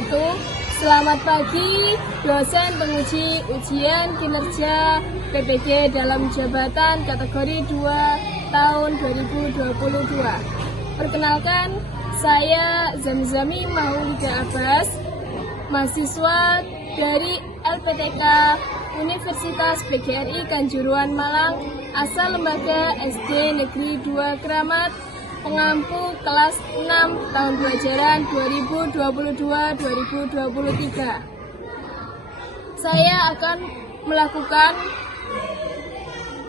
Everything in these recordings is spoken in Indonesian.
wabarakatuh. Selamat pagi, dosen penguji ujian kinerja PPG dalam jabatan kategori 2 tahun 2022. Perkenalkan, saya Zamzami Maulida Abbas, mahasiswa dari LPTK Universitas PGRI Kanjuruhan Malang, asal lembaga SD Negeri 2 Keramat, pengampu kelas 6 tahun pelajaran 2022-2023. Saya akan melakukan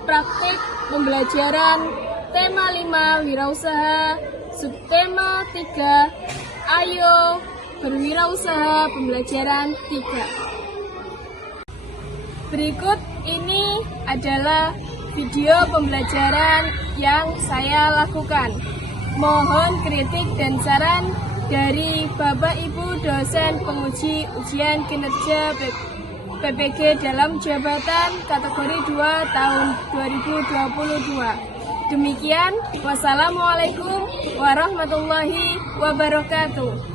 praktik pembelajaran tema 5 wirausaha, subtema 3 ayo berwirausaha, pembelajaran 3. Berikut ini adalah video pembelajaran yang saya lakukan. Mohon kritik dan saran dari Bapak Ibu dosen penguji ujian kinerja PPG dalam jabatan kategori 2 tahun 2022. Demikian, wassalamualaikum warahmatullahi wabarakatuh.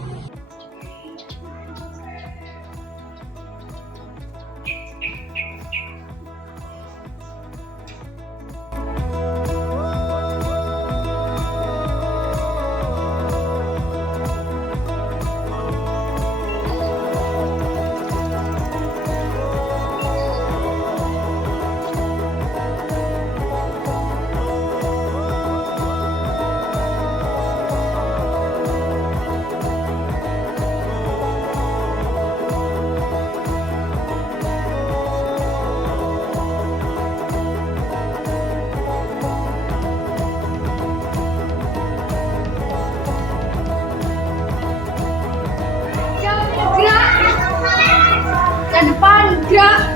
Ke depan, gerak.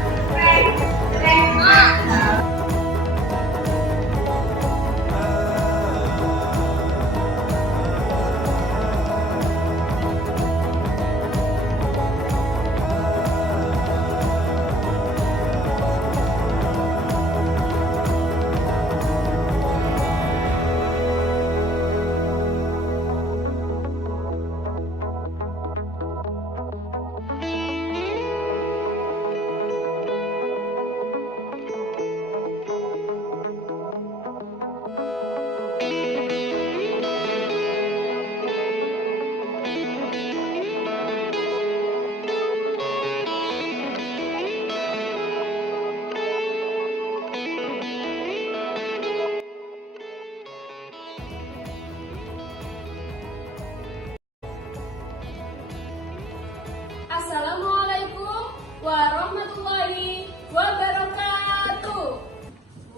Assalamualaikum warahmatullahi wabarakatuh.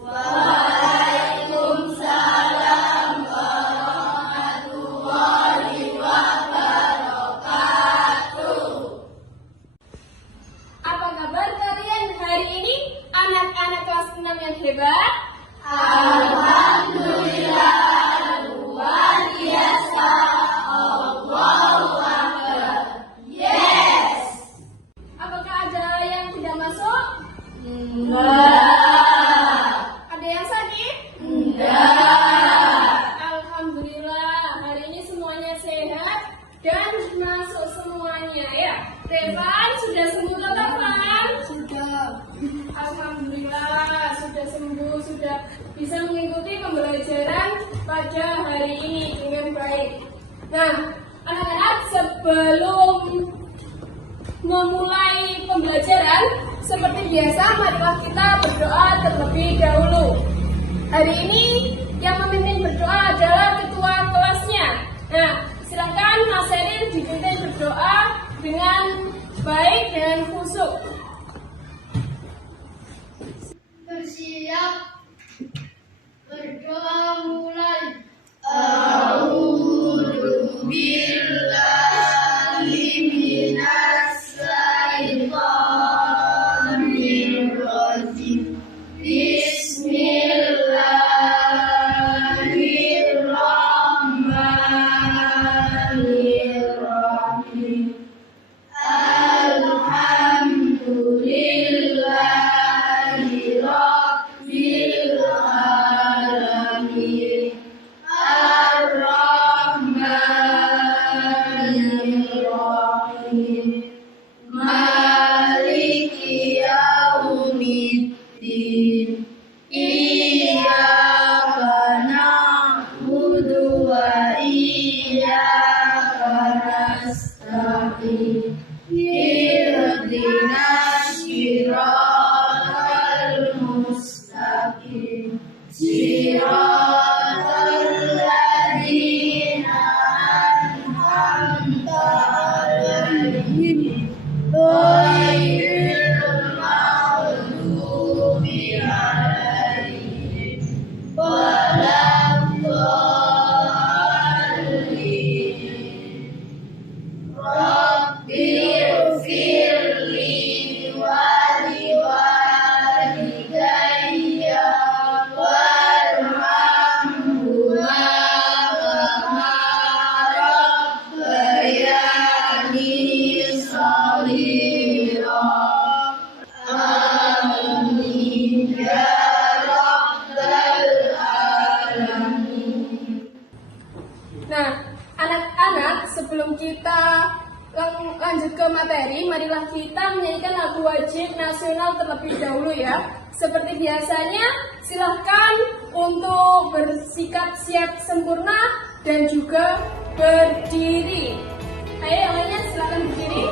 Waalaikumsalam warahmatullahi wabarakatuh. Apa kabar kalian hari ini, anak-anak kelas 6 yang hebat? Alhamdulillah, luar biasa. Allahu Akbar. Yes. Apakah ada yang tidak masuk? Enggak. Ada yang sakit? Enggak. Alhamdulillah, hari ini semuanya sehat dan masuk semuanya ya. Tevan sudah sembuh toh, Tevan? Sudah. Alhamdulillah sudah sembuh, sudah bisa mengikuti pembelajaran pada hari ini dengan baik. Nah, anak-anak, sebelum memulai pembelajaran, seperti biasa, marilah kita berdoa terlebih dahulu. Hari ini yang memimpin berdoa adalah ketua kelasnya. Nah, silakan Mas Eril dipimpin berdoa dengan baik dan khusyuk. Bersiap. Berdoa mulai. A'udzu billahi minas syaitonir rajim. Bismillahirrahmanirrahim. Alhamdulillahi rabbil صراط الذين أنعمت عليهم غير المغضوب عليهم ولا الضالين رب اغفر لي ولوالدي وارحمهما كما ربياني صغيرا آمين يا رب العالمين. Nah, anak-anak, sebelum kita lanjut ke materi, marilah kita menyanyikan lagu wajib nasional terlebih dahulu ya. Seperti biasanya, silahkan untuk bersikap siap sempurna dan juga berdiri. Ayo yang lainnya silahkan berdiri.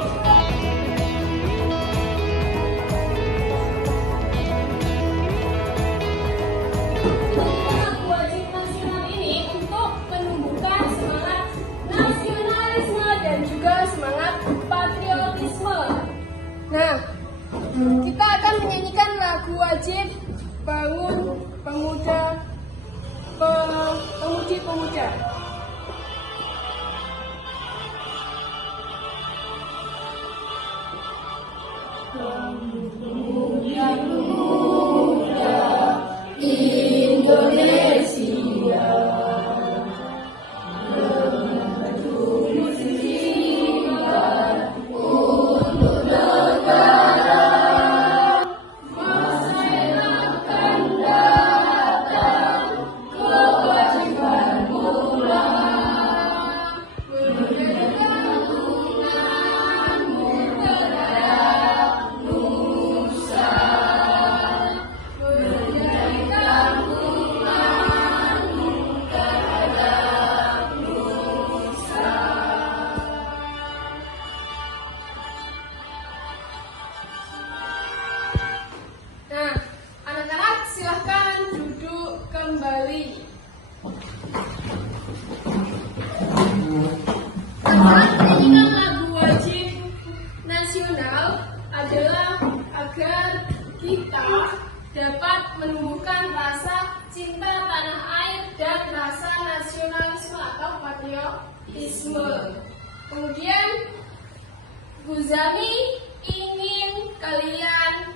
Lagu wajib nasional ini untuk menumbuhkan semangat nasionalisme dan juga semangat patriotisme. Nah, kita akan menyanyikan lagu wajib Bangun Pemuda Pemudi-Pemuda. Nah, anak-anak silahkan duduk kembali. Anak menyanyikan lagu wajib nasional adalah agar kita dapat menumbuhkan rasa cinta tanah air dan rasa nasionalisme atau patriotisme. Kemudian, Bu Zami ingin kalian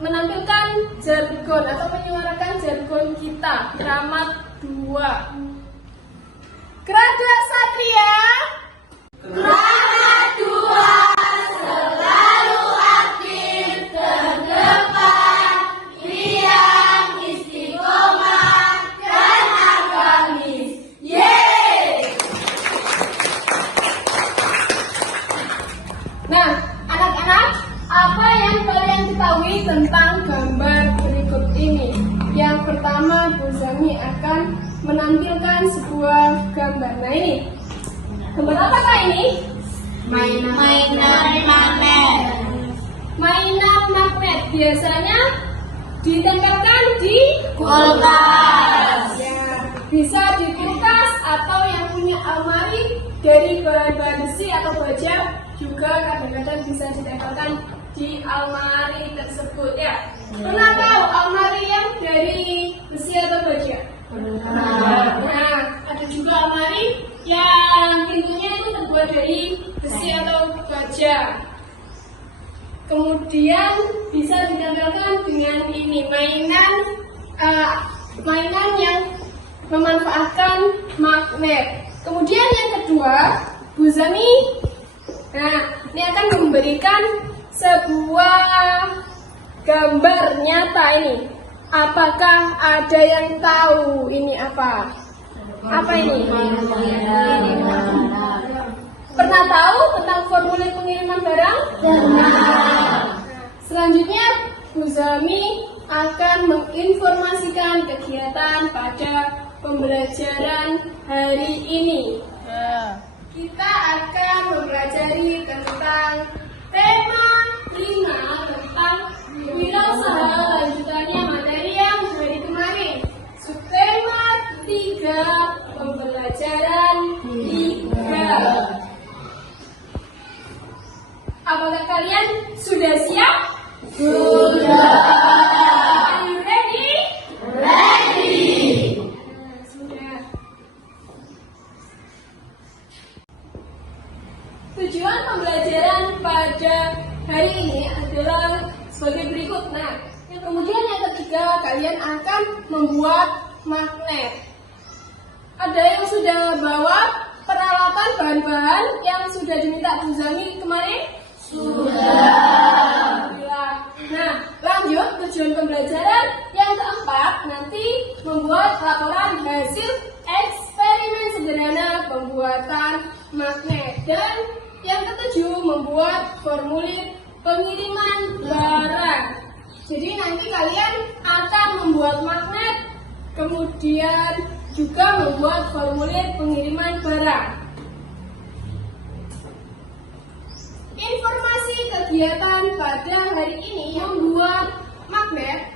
menampilkan jargon atau menyuarakan jargon kita, Kramat 2. Grada Satria. Kramat 2 selalu aktif terdepan, riang istiqomah dan agamis. Yeay! Nah, anak-anak, apa yang kalian ketahui tentang gambar berikut ini? Yang pertama, Bu Zami akan menampilkan sebuah gambar. Nah ini, gambar apakah ini? Mainan magnet. Mainan magnet. Biasanya ditempelkan di Kulkas. Ya, bisa di kulkas atau yang punya almari dari bahan-bahan besi atau baja juga kadang-kadang bisa ditempelkan di almari tersebut ya. Pernah tahu almari yang dari besi atau baja? Nah, ada juga almari yang pintunya itu terbuat dari besi atau baja. Kemudian bisa ditempelkan dengan ini mainan yang memanfaatkan magnet. Kemudian yang kedua, Bu Zami, ini akan memberikan sebuah gambar nyata ini. Apakah ada yang tahu ini apa? Apa ini? Pernah tahu tentang formulir pengiriman barang? Selanjutnya, Bu Zami akan menginformasikan kegiatan pada pembelajaran hari ini. Kita akan mempelajari tentang tema 5 tentang wirausaha, lanjutannya kalian akan membuat magnet. Ada yang sudah bawa peralatan bahan-bahan yang sudah diminta Bu Zami kemarin? Sudah. Nah, lanjut tujuan pembelajaran yang keempat, nanti membuat laporan hasil eksperimen sederhana pembuatan magnet. Dan yang ketujuh, membuat formulir pengiriman barang. Jadi nanti kalian akan membuat magnet, kemudian juga membuat formulir pengiriman barang. Informasi kegiatan pada hari ini membuat magnet.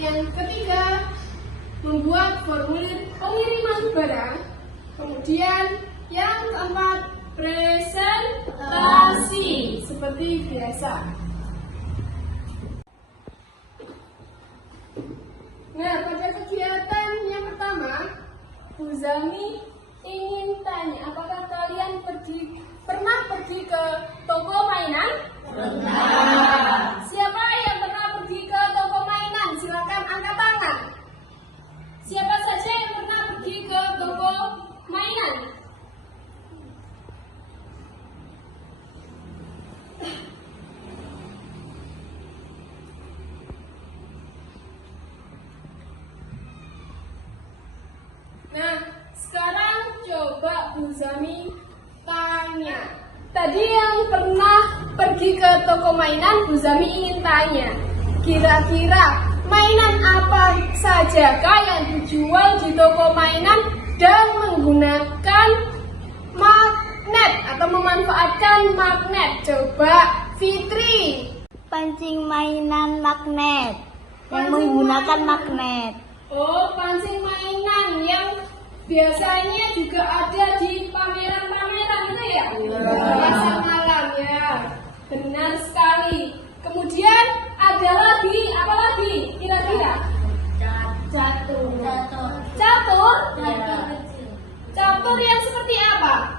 Yang ketiga, membuat formulir pengiriman barang. Kemudian yang keempat, presentasi seperti biasa. Nah, pada kegiatan yang pertama, Bu Zami ingin tanya, apakah kalian pernah pergi ke toko mainan? Pernah. Siapa yang pernah pergi ke toko mainan? Silakan angkat tangan. Siapa saja yang pernah pergi ke toko mainan? Nah, sekarang coba Bu Zami tanya. Tadi yang pernah pergi ke toko mainan, Bu Zami ingin tanya, kira-kira mainan apa sajakah yang dijual di toko mainan dan menggunakan magnet atau memanfaatkan magnet? Coba Fitri. Pancing mainan magnet yang menggunakan magnet. Oh, pancing mainan yang biasanya juga ada di pameran-pameran itu ya? Pasar malam ya. Benar sekali. Kemudian ada lagi, apa lagi? Kira-kira? Catur. Catur? Catur yang seperti apa?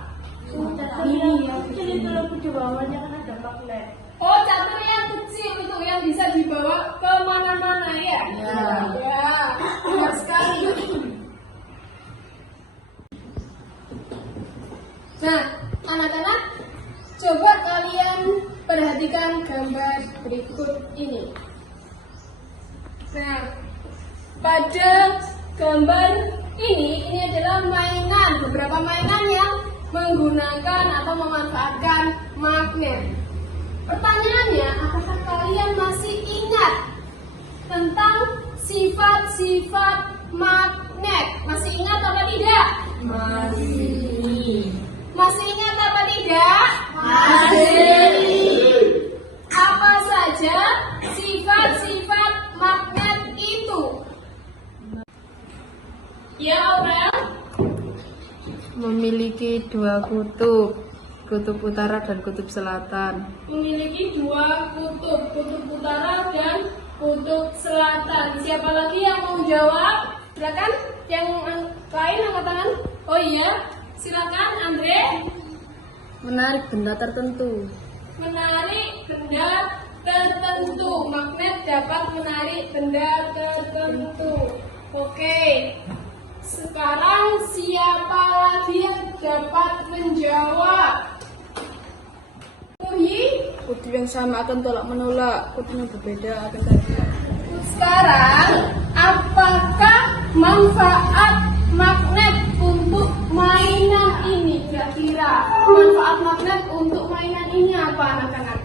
Ini yang kecil itu lebih di bawahnya kan ada magnet. Oh, catur yang kecil itu yang bisa dibawa kemana-mana ya? Ya, benar sekali. Nah, anak-anak, coba kalian perhatikan gambar berikut ini. Nah, pada gambar ini adalah mainan, beberapa mainan yang menggunakan atau memanfaatkan magnet. Pertanyaannya, apakah kalian masih ingat tentang sifat-sifat magnet? Masih ingat apa tidak? Masih ingat apa tidak? Masih. Apa saja sifat-sifat magnet itu? Ya, Aurel? Memiliki dua kutub, kutub utara dan kutub selatan. Memiliki dua kutub, kutub utara dan kutub selatan. Siapa lagi yang mau jawab? Silakan, yang lain angkat tangan. Oh iya, silakan Andre. Menarik benda tertentu. Menarik benda tertentu. Magnet dapat menarik benda tertentu. Oke. Sekarang siapa lagi yang dapat menjawab? Muhi? Kutub yang sama akan tolak menolak, kutub yang berbeda akan tarik. Sekarang, apakah manfaat magnet untuk mainan ini? Kira-kira manfaat magnet untuk mainan ini apa, anak-anak?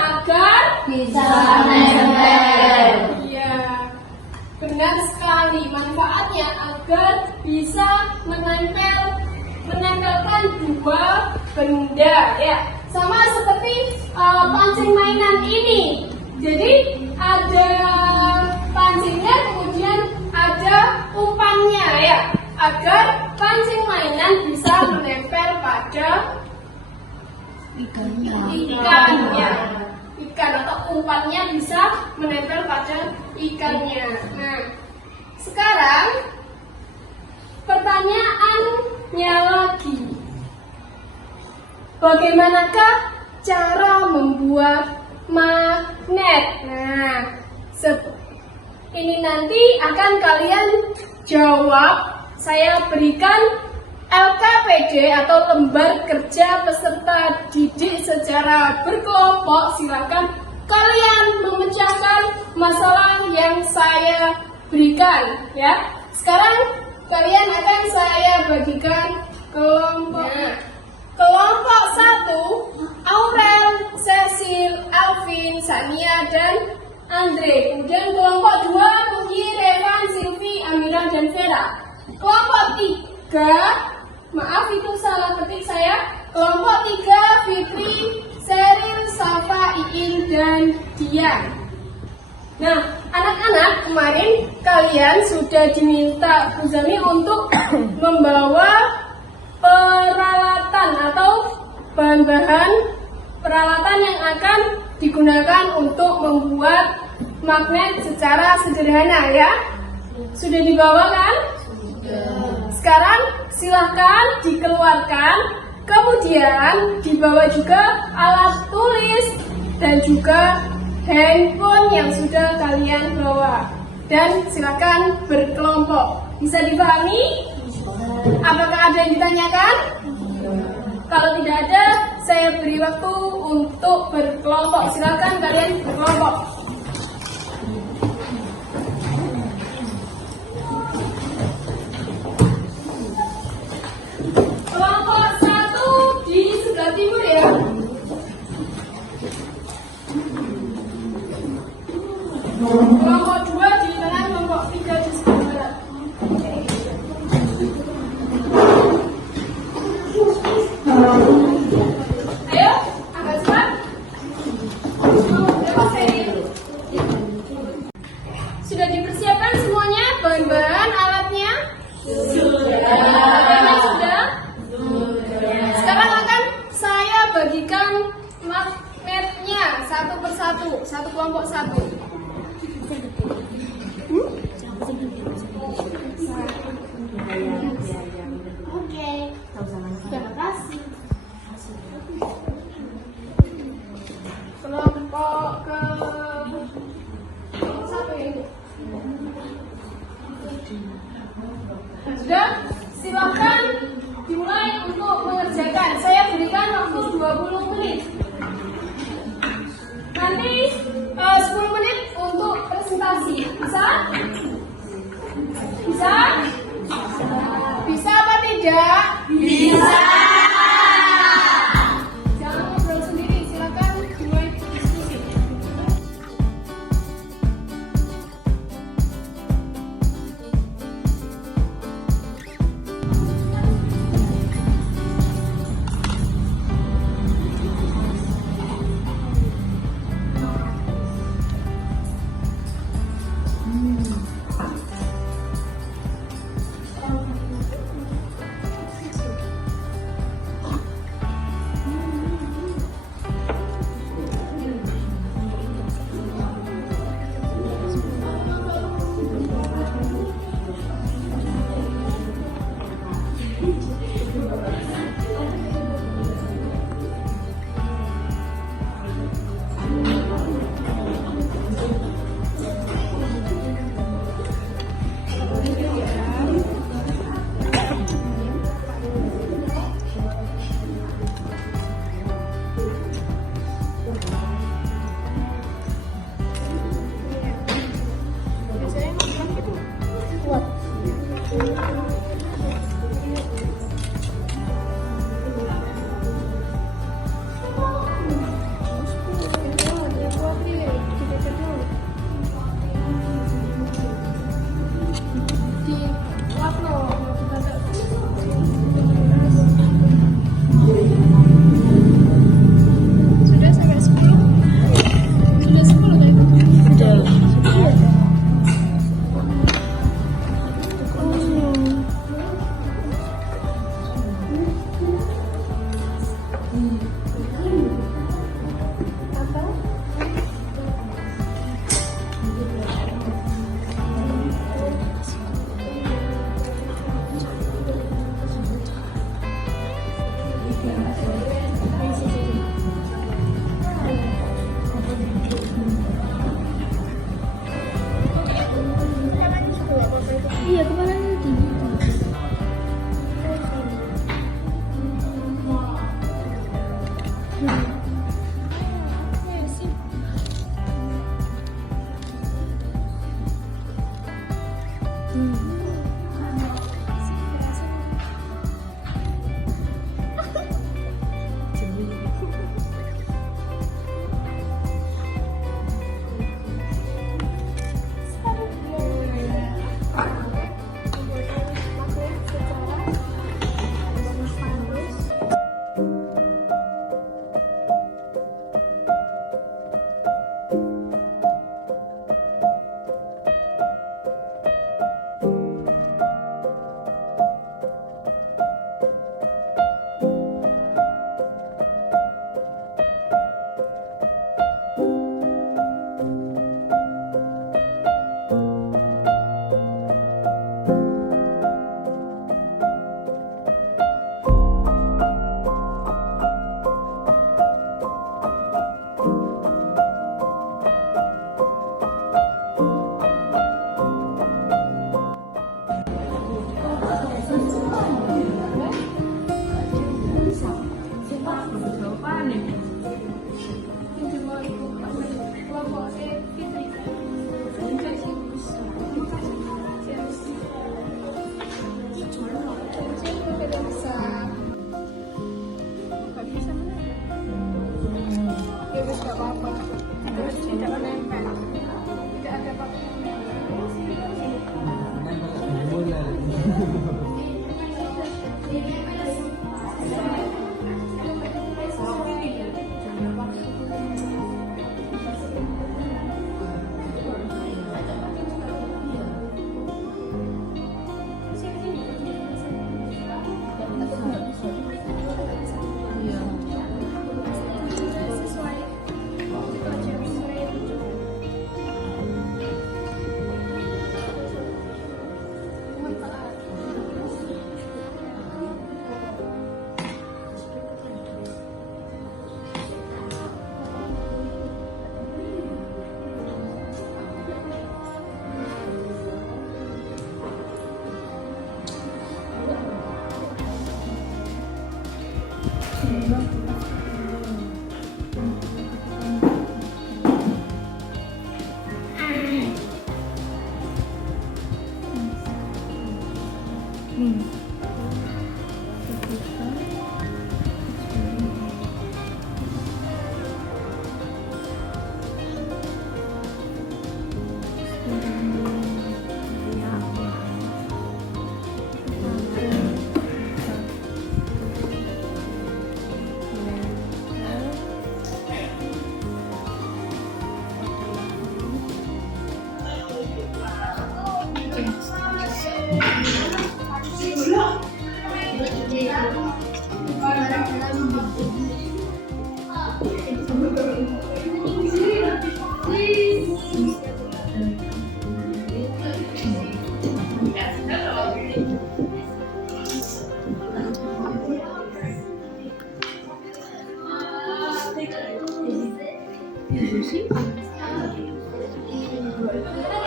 Agar Bisa nempel. Iya, benar sekali. Manfaatnya agar bisa menempelkan dua benda, ya. Sama seperti pancing mainan ini. Jadi ada pancingnya, kemudian ada umpannya, ya. Agar pancing mainan bisa menempel pada ikan atau umpannya bisa menempel pada ikannya. Nah, sekarang pertanyaannya lagi, bagaimanakah cara membuat magnet? magnet. Nah, ini nanti akan kalian jawab. Saya berikan LKPD atau lembar kerja peserta didik secara berkelompok. Silakan kalian memecahkan masalah yang saya berikan, ya. Sekarang kalian akan saya bagikan kelompok. Kelompok 1, Aurel, Cecil, Alvin, Sania, dan Andre. Kemudian kelompok 2, Puji, Revan, Silvi, Amira, dan Vera. Kelompok 3, maaf itu salah ketik saya. Kelompok 3, Fitri, Seril, Safa, Iin, dan Dian. Nah, anak-anak, kemarin kalian sudah diminta Bu Zami untuk membawa peralatan atau bahan-bahan peralatan yang akan digunakan untuk membuat magnet secara sederhana, ya. Sudah dibawa kan? Sekarang silahkan dikeluarkan. Kemudian dibawa juga alat tulis dan juga handphone yang sudah kalian bawa. Dan silakan berkelompok. Bisa dipahami? Apakah ada yang ditanyakan? Kalau tidak ada, saya beri waktu untuk berkelompok. Silakan kalian berkelompok. Kelompok 1 di sebelah timur, ya. Kelompok 2 di tengah, kelompok 3 di sebelah barat. Ayo, agak cepat. Sudah dipersiapkan semuanya bahan-bahan alatnya? Sudah. Sekarang akan saya bagikan magnetnya satu persatu, satu kelompok satu. Oke. Terima kasih. Kelompok ke satu ya. Sudah, silakan dimulai untuk mengerjakan. Saya berikan waktu 20 menit. Nanti 10 menit untuk presentasi. Bisa? Bisa? Bisa apa tidak? Bisa. Jangan ngobrol sendiri, silakan dimulai diskusi.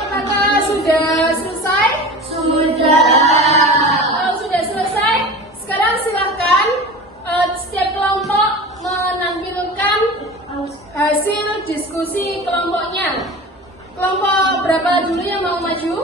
Apakah sudah selesai? Sudah. Kalau sudah selesai, sekarang silahkan setiap kelompok menampilkan hasil diskusi kelompoknya. Kelompok berapa dulu yang mau maju?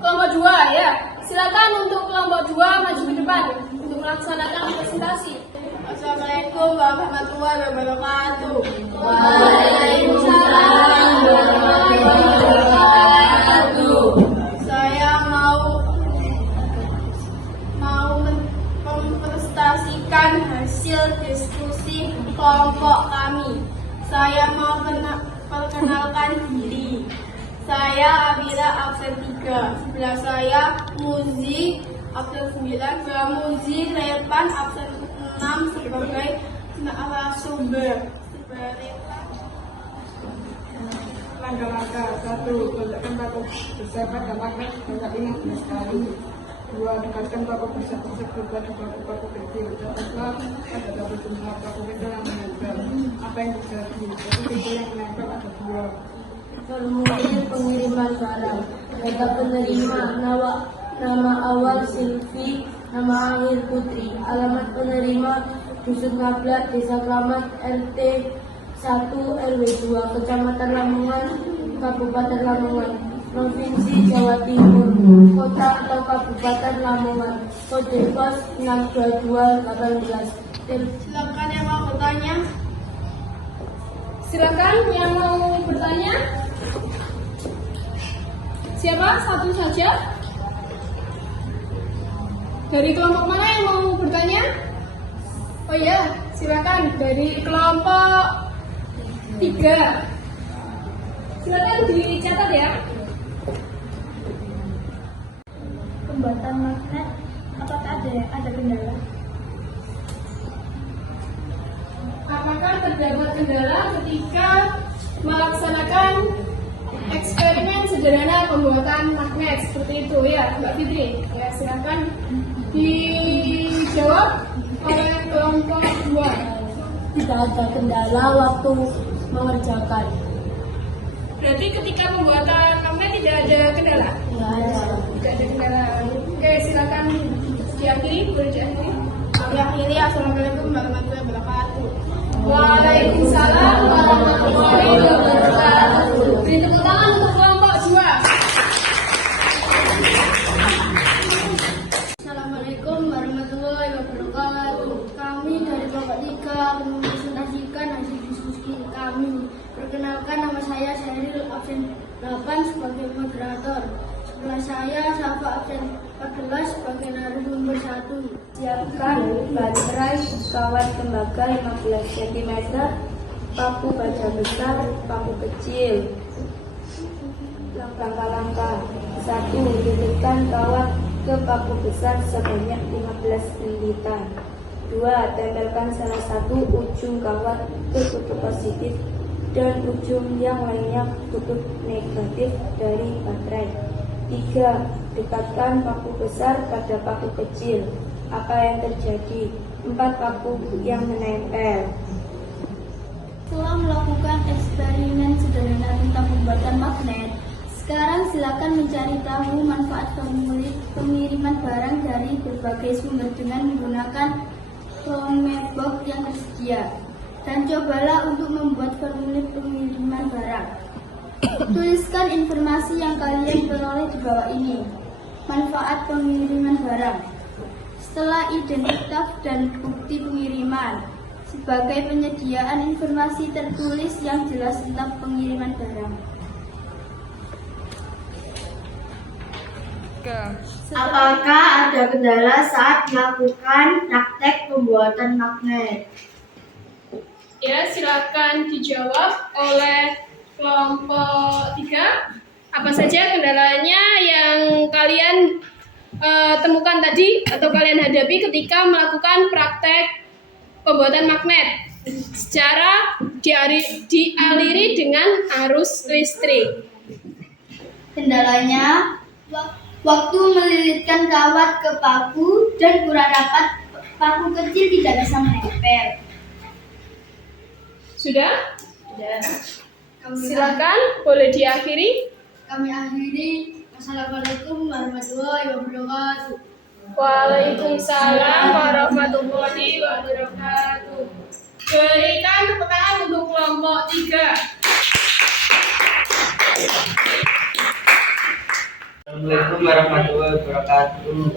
Kelompok 2 ya. Silakan untuk kelompok 2 maju ke depan untuk melaksanakan presentasi. Assalamualaikum warahmatullahi wabarakatuh. Waalaikumsalam warahmatullahi wabarakatuh. Saya mau mempresentasikan hasil diskusi kelompok kami. Saya mau perkenalkan diri. Saya Abira absen 3. Sebelah saya Muzi absen 9, Muzi Repan absen 6 sebagai narasumber. Langkah-langkah 1. Letakkan paku besar pada magnet sebanyak 15 kali. 2. Dekatkan paku besar tersebut pada paku kecil. Catatlah ada satu jumlah paku kecil yang menempel. Apa yang terjadi? Paku kecil yang menempel ada 2. Formulir pengiriman barang. Data penerima, nama awal Silvi, nama akhir Putri. Alamat penerima Dusun Ngablat, Desa Kramat, RT 1 RW 2, Kecamatan Lamongan, Kabupaten Lamongan, Provinsi Jawa Timur, Kota atau Kabupaten Lamongan, kode pos 62218. Silakan yang mau bertanya. Silakan yang mau bertanya. Siapa? Satu saja. Dari kelompok mana yang mau bertanya? Oh iya, silakan dari kelompok 3. Silakan dicatat ya. Pembuatan magnet, apakah ada kendala? Apakah terdapat kendala ketika melaksanakan eksperimen sederhana pembuatan magnet seperti itu ya, Mbak Fitri? Ya, silakan dijawab oleh kelompok 2. Tidak ada kendala waktu mengerjakan. Berarti ketika pembuatan magnet tidak ada kendala? Tidak ada. Tidak ada kendala. Oke, silakan diakhiri, boleh diakhiri. Diakhiri, assalamualaikum warahmatullahi wabarakatuh. Waalaikumsalam warahmatullahi wabarakatuh. Beri tepuk tangan untuk kelompok 2. Assalamualaikum warahmatullahi wabarakatuh. Kami dari kelompok 3 mempresentasikan hasil diskusi kami. Perkenalkan, nama saya Sheryl absen 8 sebagai moderator. Sebelah saya Safa absen 14 sebagai narasumber 1. Siapkan baterai, kawat tembaga 15 cm, paku baja besar, paku kecil. Langkah-langkah. 1. Lilitkan kawat ke paku besar sebanyak 15 lilitan. 2. Tempelkan salah satu ujung kawat ke kutub positif dan ujung yang lainnya kutub negatif dari baterai. 3. Dekatkan paku besar pada paku kecil. Apa yang terjadi? 4. Paku yang menempel. Setelah melakukan eksperimen sederhana tentang pembuatan magnet, sekarang silakan mencari tahu manfaat pengiriman barang dari berbagai sumber dengan menggunakan Chromebook yang tersedia. Dan cobalah untuk membuat formulir pengiriman barang. Tuliskan informasi yang kalian peroleh di bawah ini. Manfaat pengiriman barang. Setelah identitas dan bukti pengiriman, sebagai penyediaan informasi tertulis yang jelas tentang pengiriman barang. Apakah ada kendala saat melakukan praktek pembuatan magnet? Ya, silakan dijawab oleh kelompok 3. Apa saja kendalanya yang kalian temukan tadi atau kalian hadapi ketika melakukan praktek pembuatan magnet secara dialiri dengan arus listrik? Kendalanya, waktu melilitkan kawat ke paku dan kurang rapat, paku kecil tidak bisa menempel. Sudah? Sudah. Silakan, boleh diakhiri. Kami akhiri. Assalamualaikum warahmatullahi wabarakatuh. Waalaikumsalam warahmatullahi wabarakatuh. Berikan tepuk tangan untuk kelompok 3. Assalamualaikum warahmatullahi wabarakatuh.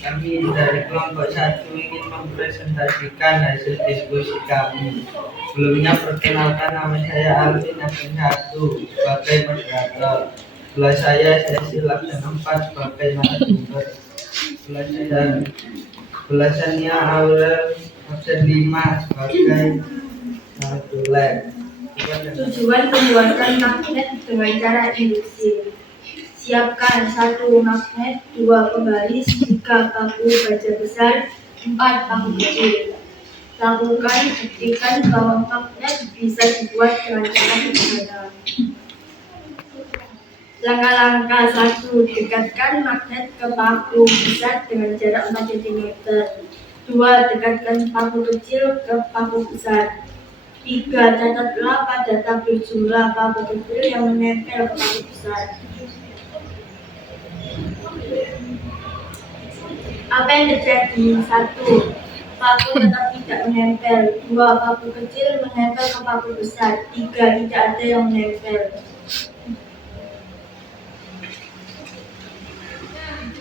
Kami dari kelompok 1 ingin mempresentasikan hasil diskusi kami. Sebelumnya perkenalkan, nama saya Alvin Abdul Satu sebagai moderator. Sebelah saya Cecil Abdul 4 sebagai narasumber. Sebelah saya Aurel Abdul 5 sebagai narasumber. Tujuan pembuatan magnet dengan cara induktif. Siapkan 1 magnet, 2 penggaris, 3 paku baja besar, 4 paku kecil. Lakukan, buktikan bahwa magnet bisa dibuat dengan cara sederhana. Langkah-langkah 1. Dekatkan magnet ke paku besar dengan jarak 4 cm. 2. Dekatkan paku kecil ke paku besar. 3. Catatlah pada tabel jumlah paku kecil yang menempel ke paku besar. Apa yang terjadi? 1. Paku tetap tidak menempel. 2. Paku kecil menempel ke paku besar. 3. Tidak ada yang menempel.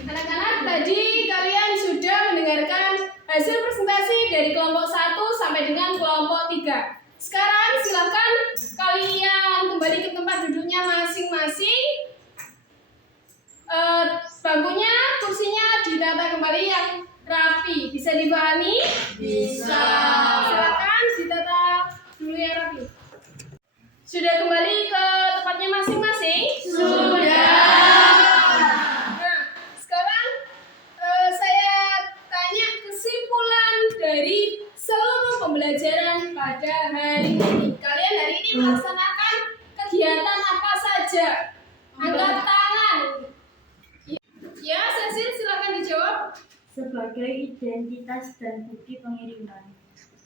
Anak-anak, tadi kalian sudah mendengarkan hasil presentasi dari kelompok 1 sampai dengan kelompok 3. Sekarang silakan kalian kembali ke tempat duduknya masing-masing. Bangkunya, kursinya ditata kembali yang rapi. Bisa dipahami? Bisa. Silakan ditata dulu yang rapi. Sudah kembali ke tempatnya masing-masing? Sudah. Nah, sekarang saya tanya kesimpulan dari seluruh pembelajaran pada hari ini. Kalian hari ini melaksanakan kegiatan apa saja? Angkat tangan. Ya, Cecil, silakan dijawab. Sebagai identitas dan bukti pengiriman.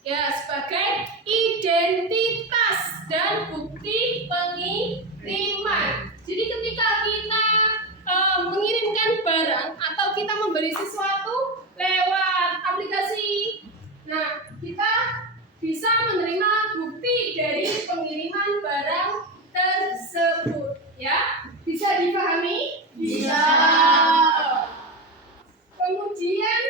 Ya, sebagai identitas dan bukti pengiriman. Jadi ketika kita mengirimkan barang atau kita membeli sesuatu lewat aplikasi, nah kita bisa menerima bukti dari pengiriman barang tersebut. Ya, bisa dipahami? Bisa. Kemudian,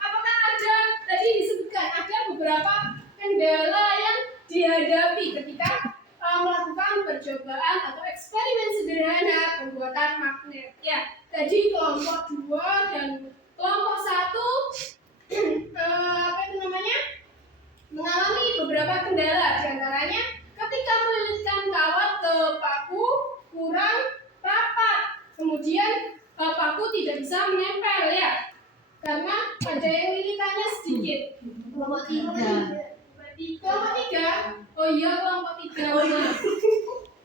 apakah ada, tadi disebutkan ada beberapa kendala yang dihadapi ketika melakukan percobaan atau eksperimen sederhana pembuatan magnet. Ya, tadi kelompok 2 dan kelompok 1 mengalami beberapa kendala, diantaranya ketika melilitkan kawat ke paku kurang rapat, kemudian paku tidak bisa menempel ya, karena ada yang lilitannya sedikit. Kelompok 3. Kelompok 3, oh iya kelompok 3.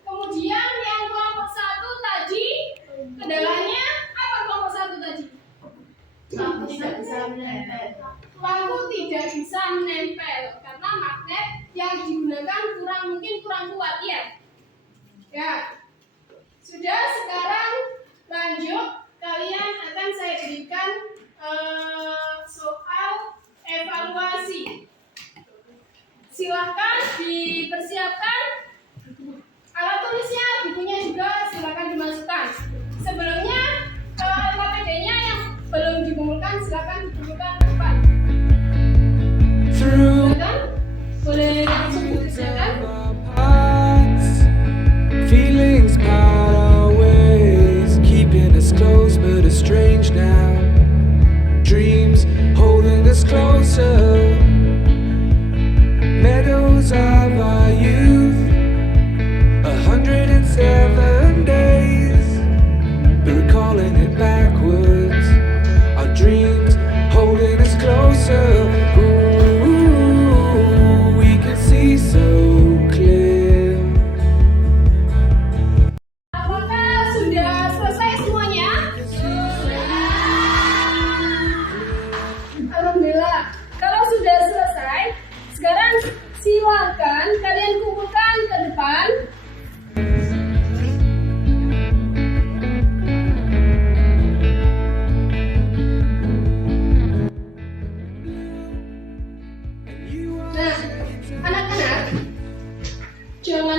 Kemudian yang kelompok 1 tadi kendalanya apa? Kelompok 1 tadi Paku tidak bisa menempel. paku tidak bisa menempel karena magnet yang digunakan kurang kuat ya. Ya, sudah, sekarang lanjut. Kalian akan saya berikan soal evaluasi. Silahkan dipersiapkan alat tulisnya, bukunya juga silakan dimasukkan. Sebelumnya KPD-nya yang belum dikumpulkan silakan dikumpulkan ke depan. Silakan, boleh langsung dikerjakan. Feelings part our ways, keeping us close but it's strange now. Dreams holding us closer, meadows of our youth.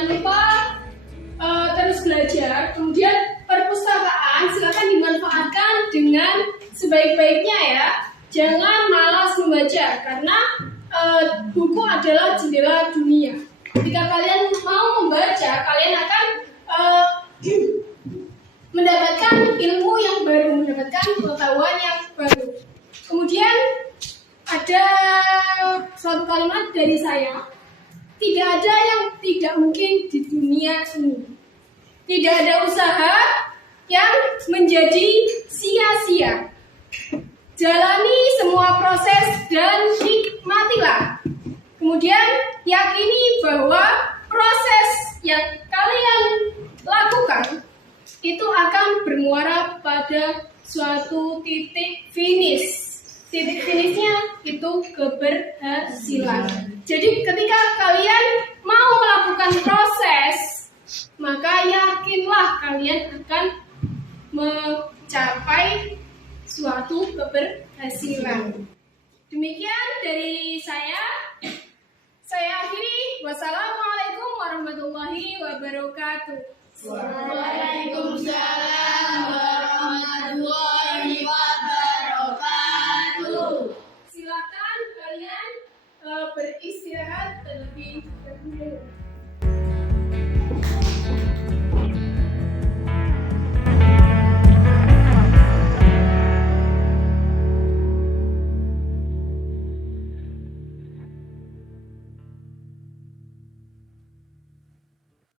jangan lupa terus belajar. Kemudian perpustakaan silakan dimanfaatkan dengan sebaik-baiknya ya. Jangan malas membaca karena buku adalah jendela dunia. Jika kalian mau membaca, kalian akan mendapatkan ilmu yang baru, mendapatkan pengetahuan yang baru. Kemudian ada suatu kalimat dari saya, tidak ada yang tidak mungkin di dunia ini. Tidak ada usaha yang menjadi sia-sia. Jalani semua proses dan nikmatilah. Kemudian yakini bahwa proses yang kalian lakukan itu akan bermuara pada suatu titik finish. Titik finishnya itu keberhasilan. Jadi ketika kalian mau melakukan proses, maka yakinlah kalian akan mencapai suatu keberhasilan. Demikian dari saya. Saya akhiri. Wassalamualaikum warahmatullahi wabarakatuh. Waalaikumsalam warahmatullahi wabarakatuh. Silakan kalian beristirahat terlebih dahulu.